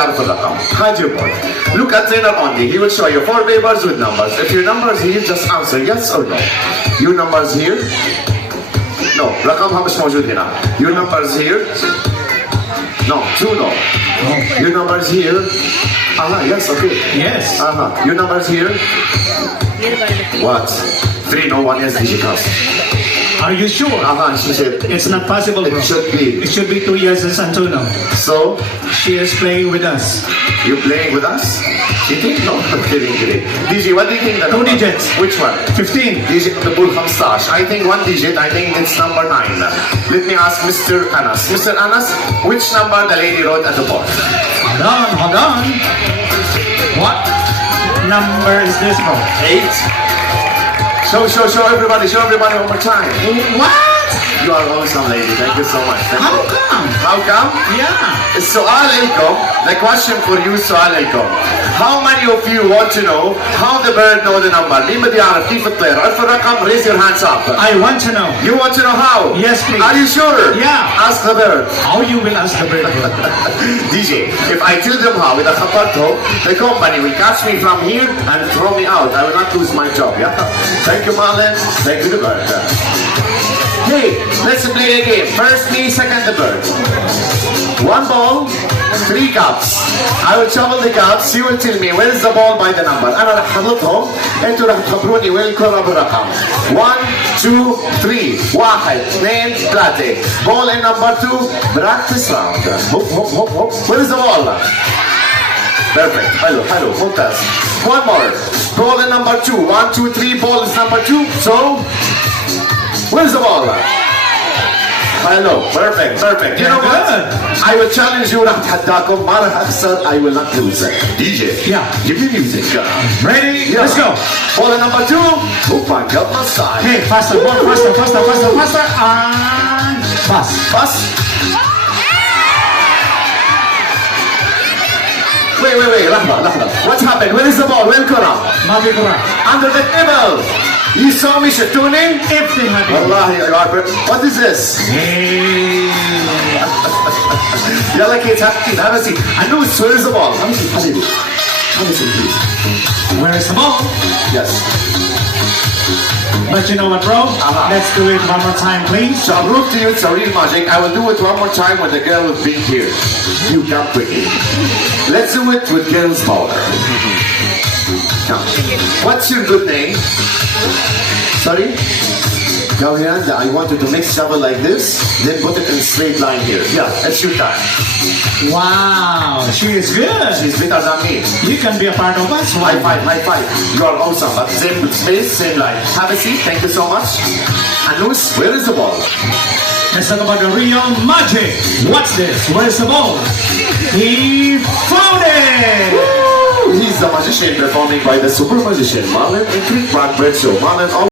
يعرف الرقم. Hide your board. Look at trainer only. He will show you 4 papers with numbers. If your number is here, just answer yes or no. Your number is here? No. رقمها مش موجود هنا. Your number is here? No. 2 no. Your number is here? Yes, okay. Yes. Your number is here? What? 3 no, 1 yes, digital. Are you sure? She said It's not possible, bro. it should be. It should be 2 yeses and 2 no. So, She is playing with us. you playing with us? Cheating? No, I'm kidding. DJ, what do you think? 2 digits. Which one? 15. DJ تقول 15. I think 1 digit. I think it's number 9. Let me ask Mr. Anas. Mr. Anas, which number the lady wrote at the board? Hold on. What number is this, bro? 8. Show everybody. Show everybody one more time. What? You are awesome, lady. Thank you so much. Thank How you. come? How come? Yeah. السؤال لكم. The question for you سؤال لكم. How many of you want to know how the bird know the number? مين بده يعرف كيف الطير؟ عرف الرقم؟ Raise your hands up. I want to know. You want to know how? Yes, please. Are you sure? Yeah. Ask the bird. How you will ask the bird, bro? DJ, if I tell them how, إذا خبرتهم, the company will catch me from here and throw me out. I will not lose my job, yeah? Thank you, Marlon. Thank you, the bird. Hey, let's play a game. First me, second the bird. 1 ball, 3 cups. I will shuffle the cups. You will tell me where is the ball by the number. أنا رح حضرتهم. أنتوا رح تخبروني وين الكرة بالرقم. 1, 2, 3. 1, 2, 3. Ball in number 2. Practice round. Hop, hop, hop, hop. Where is the ball? Perfect. Hello. ممتاز. 1 more. Ball in number 2. 1, 2, 3. Ball is number 2. So, where's the ball? Hello. Perfect. You know what? Good. I will challenge you. راح اتحداكم. ما راح اخسر. I will not lose. DJ. Yeah. Give me music. Ready? Yeah. Let's go. Ball in number 2. Oh my God, my side. Hey, faster, more, faster. And fast. Bus. Wait. لحظة. What happened? Where is the ball? Where الكرة? ما في كرة. Under the table. You saw me شتوني? Everything happy. والله you are perfect. What is this? Hey. يلا كيت have a seat. Anus, where is the ball? Have a seat, حبيبي. Have a seat, please. Where is the ball? Yes. But you know what, bro? Let's do it one more time, please. So I'll prove to you it's a real magic. I will do it one more time when the girl will be here. You come quickly. Let's do it with girl's power. Come. What's your good name? Sorry? Gaurianda, I want you to mix shovel like this, then put it in straight line here. Yeah, it's your time. Wow, she is good. She's better than me. You can be a part of us. High five. You are awesome. But same space, same line. Have a seat. Thank you so much. Anus, where is the ball? Let's talk about the real magic. What's this? Where's the ball? He found it! Woo! He's the magician performing by the super magician Marlon and Creek Blackbird Show. Marlon